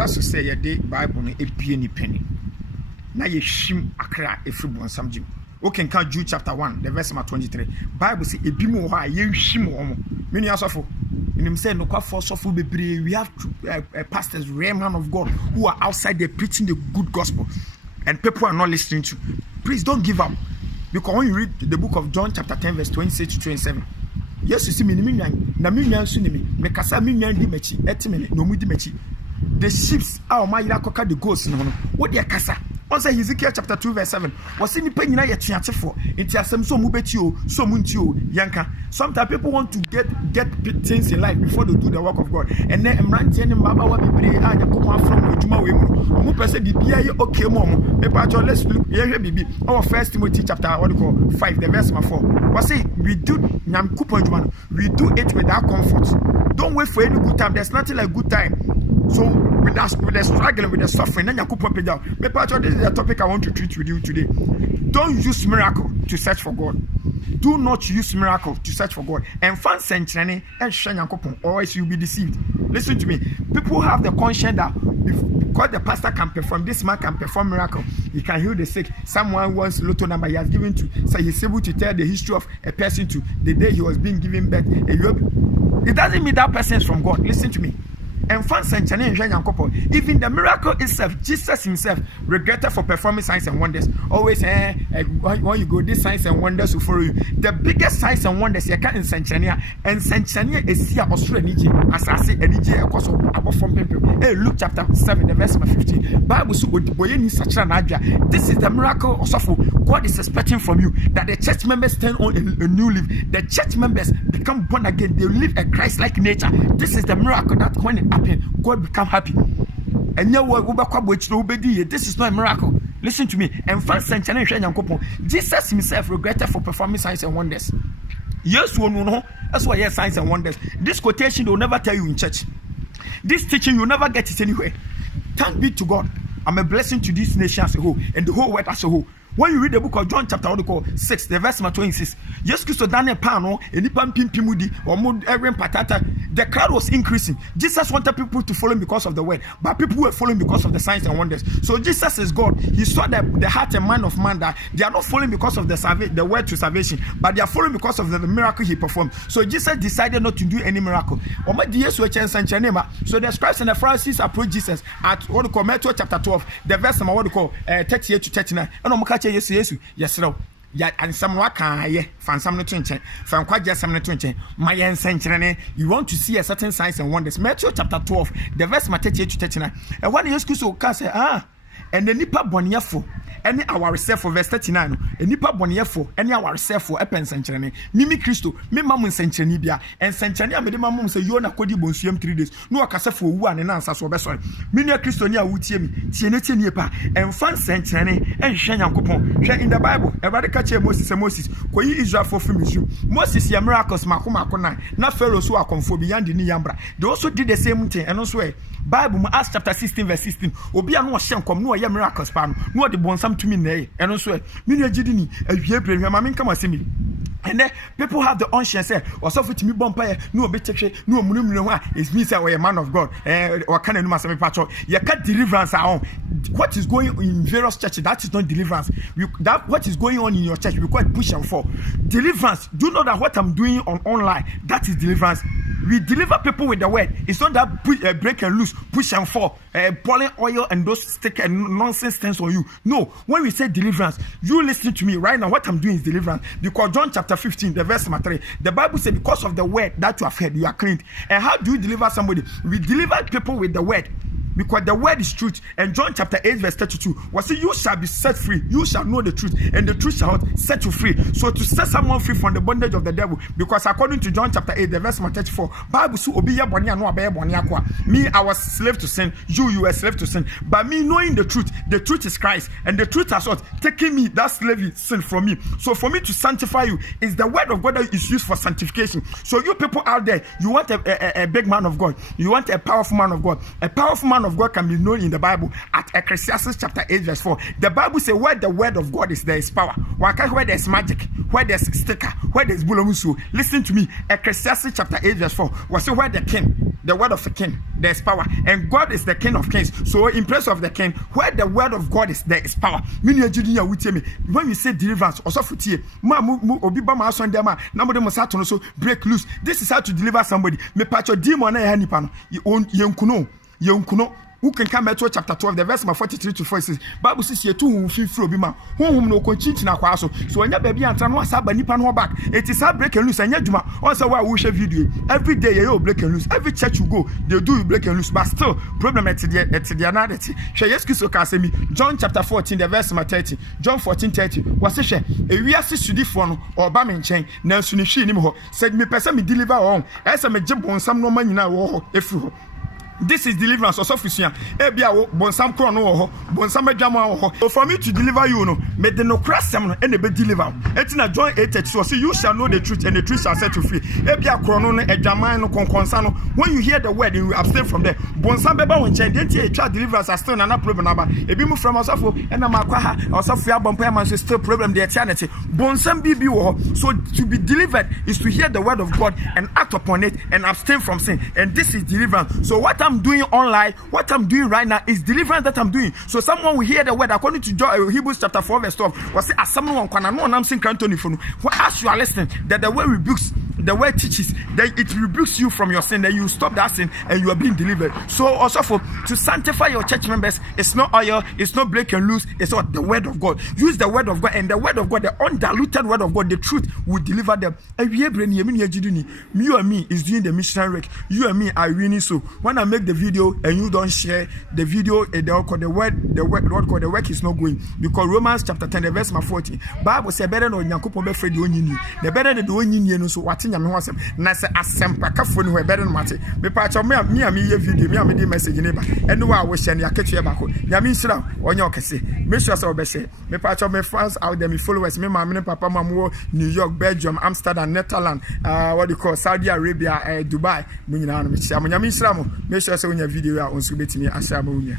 braso say ye de Bible no ebie ni penny. Na ye him akra efri bonsam jim. Okay, can Jude chapter 1, the verse 23. Bible say ebimu ho a ye him omo. Me nua sofo. Him say no kwa for sofo bebre. We have pastors, rare man of God who are outside there preaching the good gospel and people are not listening to. Please don't give up. Because when you read the book of John chapter 10 verse 26 to 27, yes, you see me na me nwan su ni me kasa me nwan di machi etime no mu di machi. The sheep are my koka the goats no no. What dey kasa? On say Ezekiel chapter 2 verse 7. Was any pain na ye tuatefo. Enti asem so mu beti o, so mu nti o yanka. Sometimes people want to get things in life before they do the work of God. And then emrante ne mbaba wa bebre a yakoma from adwuma we mu. Omu pese bibia ye okay mo mo. Mepa let's look ye bibi. Our first Timothy chapter 5 the verse 4. Was say we do nyam kupon adwuma. We do it without comfort. Don't wait for any good time. There's nothing like good time. So with the struggling, with the suffering, then you could pop it down. This is the topic I want to treat with you today. Don't use miracle to search for God. Do not use miracle to search for God. And fan century and shanyankopon, or else you'll be deceived. Listen to me. People have the conscience that because the pastor can perform, this man can perform miracle. He can heal the sick. Someone wants lotto number he has given to, so he's able to tell the history of a person to the day he was being given birth. It doesn't mean that person is from God. Listen to me. And even the miracle itself, Jesus himself regretted for performing signs and wonders. Always, when you go, these signs and wonders will follow you. The biggest signs and wonders you can in Sanchania, and Sanchania is here Australia, as I say, and because of above from people. Hey, Luke chapter 7, the verse 15. Bible this is the miracle also God is expecting from you that the church members turn on a new leaf. The church members become born again. They live a Christ-like nature. This is the miracle that when it happens, God become happy. And this is not a miracle. Listen to me. And first century, Jesus himself regretted for performing signs and wonders. Yes, we know. That's why yes, signs and wonders. This quotation they will never tell you in church. This teaching you'll never get it anywhere. Thank be to God. I'm a blessing to this nation as a whole and the whole world as a whole. When you read the book of John chapter 6, the verse 26, yes, Christo Daniel Pano, and Nipan Pimpimudi, or Mood Erin Patata, the crowd was increasing. Jesus wanted people to follow him because of the word, but people were following because of the signs and wonders. So Jesus is God. He saw the heart and mind of man that they are not following because of the word to salvation, but they are following because of the miracle he performed. So Jesus decided not to do any miracle. So the scribes and the Pharisees approached Jesus at what we call Matthew chapter 12, the verse 38 to 39. And yes, ya and someone can find some nutrition from quite just some nutrition. My century, you want to see a certain signs and wonders. Matthew chapter 12, the verse 38 to 39. And what is so can say, and the nipa boniafo. Any our self for verse 39 nipa boniefo any our self for epen century mimi Christo me mamu century bia and century am de mamu say you na kodi bonsuam 3 days no akasa for wu ane na ansa so be so me ne Christo ni a wutie mi tie ne tie nie pa and fan century en hwe Nyankopon hwe in the Bible everybody catch Moses koyi Israel for Moses ya miracles makoma na Pharaoh so akonfo bi yande ni yambra they also did the same thing and also Bible Acts chapter 16 verse 16 obi a no hye nkom no ya miracles pa no de bonsam to me nay and also me gidini ahwie brehwe ma me nkama semi and then people have the unsure say also fit me bompa no obi chekwe no omunumunu ho it means that we are man of God or can no masemi patcho you can deliverance on what is going on in various churches that is not deliverance that what is going on in your church we call it push and fall deliverance do you know that what I'm doing on online that is deliverance we deliver people with the word. It's not that break and loose, push and fall, pouring oil and those stick and nonsense things on you. No, when we say deliverance, you listen to me right now. What I'm doing is deliverance. Because John chapter 15, the verse 3, the Bible says, because of the word that you have heard, you are cleaned. And how do you deliver somebody? We deliver people with the word. Because the word is truth. And John chapter 8 verse 32 was say you shall be set free. You shall know the truth. And the truth shall set you free. So to set someone free from the bondage of the devil. Because according to John chapter 8 the verse 34. Bible so obiya boni anu abeye boni akwa. Me I was slave to sin. You were slave to sin. But me knowing the truth is Christ. And the truth has what? Taking me that slavery sin from me. So for me to sanctify you is the word of God that is used for sanctification. So you people out there, you want a big man of God. You want a powerful man of God. A powerful man of God can be known in the Bible at Ecclesiastes chapter 8 verse 4. The Bible says where the word of God is, there is power. Where there's magic, where there's sticker, where there's bulomusu. Listen to me. Ecclesiastes chapter 8 verse 4 was where the king the word of a king, there's power. And God is the king of kings. So in place of the king, where the word of God is, there is power. When you say deliverance, also for break loose. This is how to deliver somebody. Me patch demon who can come to chapter 12, the verse 43 to 46. Bible says you two feel free bima. Whom no continue na kwaso. So when your baby and tran was about nipa no back. It is a break and loose and yajuma. Also why we share video. Every day you break and loose. Every church you go, they do break and loose. But still, problem at the another. Share yes kiso kasemi. John chapter 14, the verse 30. John 14:30. Was a share. A we are sudi for or bamin chain. Now sunishi ni mo. Said me person me deliver on. As a me jump on some no man na wo if you. This is deliverance or sufficient. Ebia bonsam kro no ho, bonsam adwama ho. So for me to deliver you no, me the no crasem no and be deliver. Etina John 8:30 so say you shall know the truth and the truth shall set you free. Ebia kro no adwama no konkonsa no. When you hear the word you abstain from there. Bonsam beba won chen dey tie try deliverance are still na problem aba. Ebi mu from osofo and na makwa ha osofo abompa man still problem the eternity. Bonsam bibi wo. So to be delivered is to hear the word of God and act upon it and abstain from sin. And this is deliverance. So what I'm doing online, what I'm doing right now is deliverance that I'm doing. So someone will hear the word according to Hebrews chapter 4 verse 12. Was say as someone can know I'm saying Cantoni for as you are listening that the word rebukes, the word teaches, that it rebukes you from your sin, that you stop that sin and you are being delivered. So also for to sanctify your church members, it's not oil, it's not break and loose, it's not the word of God. Use the word of God, and the word of God, the undiluted word of God, the truth will deliver them. You and me is doing the missionary work. You and me are winning. So when I make the video and you don't share the video, the work is not going, because Romans chapter 10 the verse 40 Bible say better no Nyankopon be fredi onyini the better the onyini no so wate nyame ho asem na se asempa kafo no better no mate me pa cha me ye video me dey message ne ba eno wa wo share ne aketu e bako nyame nsira onye okese make sure say we be share me pa cha me fans out there, me followers, me mama ne papa mamu New York, Belgium, Amsterdam, Netherlands, what do you call Saudi Arabia, Dubai, me nyina no me chia mo nyame nsira mo make sure say we video ya on so betimi asha mo nya.